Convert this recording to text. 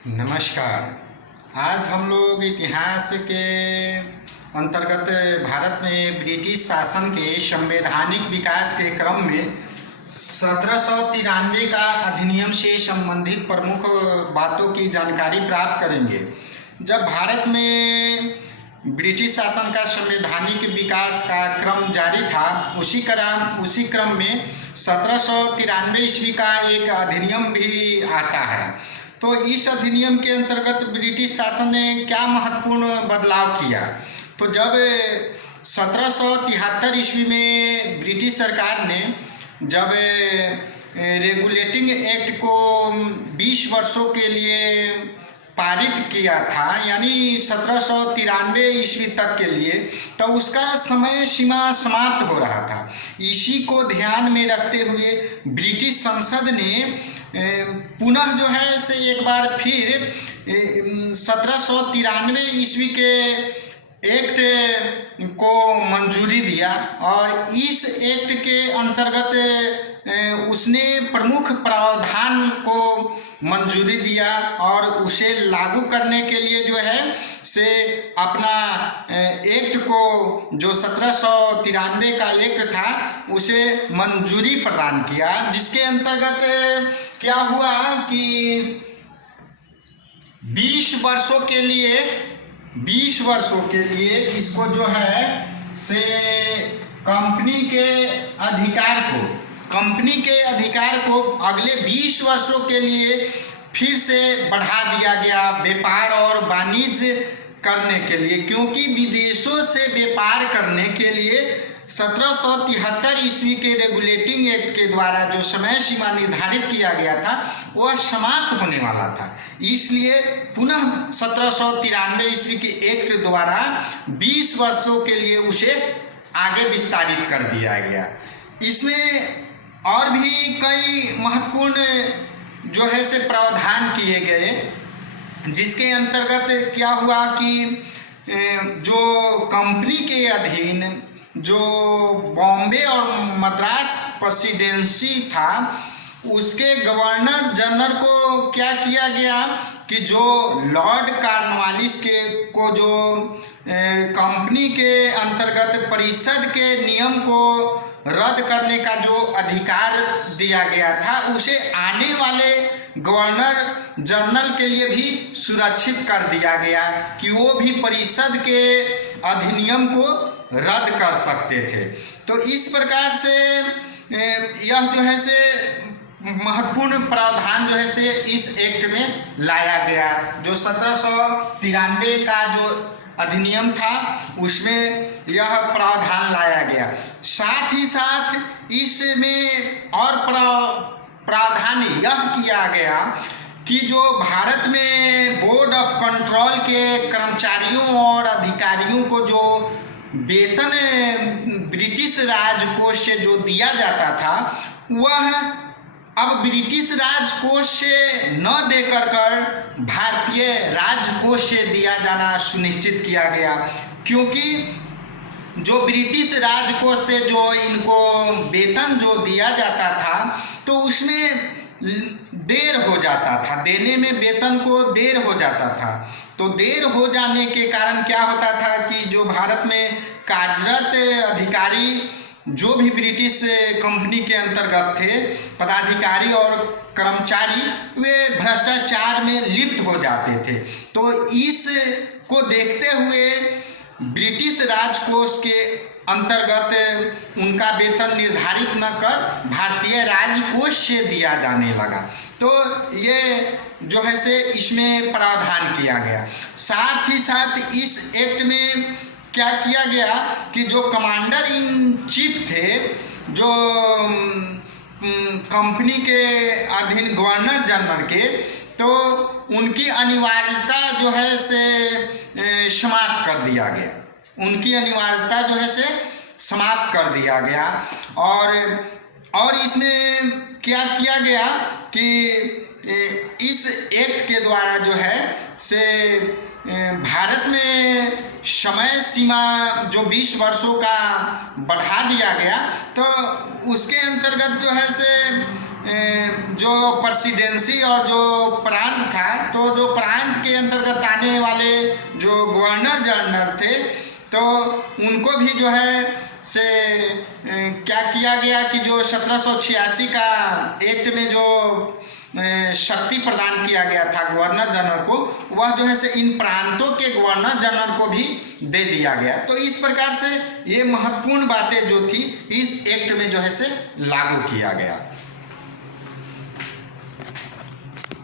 नमस्कार। आज हम लोग इतिहास के अंतर्गत भारत में ब्रिटिश शासन के संवैधानिक विकास के क्रम में 1793 का अधिनियम से संबंधित प्रमुख बातों की जानकारी प्राप्त करेंगे। जब भारत में ब्रिटिश शासन का संवैधानिक विकास का क्रम जारी था, उसी क्रम में 1793 ईस्वी का एक अधिनियम भी आता है। तो इस अधिनियम के अंतर्गत ब्रिटिश शासन ने क्या महत्वपूर्ण बदलाव किया? तो जब 1773 ईस्वी में ब्रिटिश सरकार ने जब रेगुलेटिंग एक्ट को 20 वर्षों के लिए पारित किया था, यानी 1793 ईस्वी तक के लिए, तो उसका समय सीमा समाप्त हो रहा था। इसी को ध्यान में रखते हुए ब्रिटिश संसद ने पुनः जो है से एक बार फिर 1793 ईस्वी के एक्ट को मंजूरी दिया और इस एक्ट के अंतर्गत उसने प्रमुख प्रावधान को मंजूरी दिया और उसे लागू करने के लिए जो है से अपना एक्ट को, जो 1793 का एक्ट था, उसे मंजूरी प्रदान किया, जिसके अंतर्गत क्या हुआ कि 20 वर्षों के लिए इसको जो है से कंपनी के अधिकार को अगले 20 वर्षों के लिए फिर से बढ़ा दिया गया व्यापार और वाणिज्य करने के लिए, क्योंकि विदेशों से व्यापार करने के लिए 1773 ईस्वी के रेगुलेटिंग एक्ट के द्वारा जो समय सीमा निर्धारित किया गया था वह समाप्त होने वाला था। इसलिए पुनः 1793 ईस्वी के एक्ट द्वारा 20 वर्षों के लिए उसे आगे विस्तारित कर दिया गया। इसमें और भी कई महत्वपूर्ण जो है से प्रावधान किए गए, जिसके अंतर्गत क्या हुआ कि जो कंपनी के अधीन जो बॉम्बे और मद्रास प्रेसिडेंसी था, उसके गवर्नर जनरल को क्या किया गया कि जो लॉर्ड कॉर्नवालिस को जो कंपनी के अंतर्गत परिषद के नियम को रद्द करने का जो अधिकार दिया गया था, उसे आने वाले गवर्नर जनरल के लिए भी सुरक्षित कर दिया गया कि वो भी परिषद के अधिनियम को रद्द कर सकते थे। तो इस प्रकार से यह जो है से महत्वपूर्ण प्रावधान जो है से इस एक्ट में लाया गया। जो 1793 का जो अधिनियम था उसमें यह प्रावधान लाया गया। साथ ही साथ इसमें और प्रावधान यह किया गया कि जो भारत में बोर्ड ऑफ कंट्रोल के कर्मचारियों और अधिकारियों को जो वेतन ब्रिटिश राजकोष से जो दिया जाता था, वह अब ब्रिटिश राजकोष से न देकर भारतीय राजकोष से दिया जाना सुनिश्चित किया गया, क्योंकि जो ब्रिटिश राजकोष से जो इनको वेतन जो दिया जाता था तो उसमें देर हो जाता था, देने में वेतन को देर हो जाता था। तो देर हो जाने के कारण क्या होता था कि जो भारत में कार्यरत अधिकारी जो भी ब्रिटिश कंपनी के अंतर्गत थे, पदाधिकारी और कर्मचारी, वे भ्रष्टाचार में लिप्त हो जाते थे। तो इस को देखते हुए ब्रिटिश राजकोष के अंतर्गत उनका वेतन निर्धारित न कर भारतीय राजकोष से दिया जाने लगा। तो ये जो है से इसमें प्रावधान किया गया। साथ ही साथ इस एक्ट में क्या किया गया कि जो कमांडर इन चीफ थे, जो कंपनी के अधीन गवर्नर जनरल के, तो उनकी अनिवार्यता जो है से समाप्त कर दिया गया। उनकी अनिवार्यता जो है से समाप्त कर दिया गया। और इसमें क्या किया गया कि इस एक्ट के द्वारा जो है से भारत में समय सीमा जो 20 वर्षों का बढ़ा दिया गया। तो उसके अंतर्गत जो है से जो प्रेसिडेंसी और जो प्रांत था, तो जो प्रांत के अंतर्गत आने वाले जो गवर्नर जनरल थे, तो उनको भी जो है से क्या किया गया कि जो 1786 का एक्ट में जो शक्ति प्रदान किया गया था गवर्नर जनरल को, वह जो है से इन प्रांतों के गवर्नर जनरल को भी दे दिया गया। तो इस प्रकार से ये महत्वपूर्ण बातें जो थी इस एक्ट में जो है से लागू किया गया।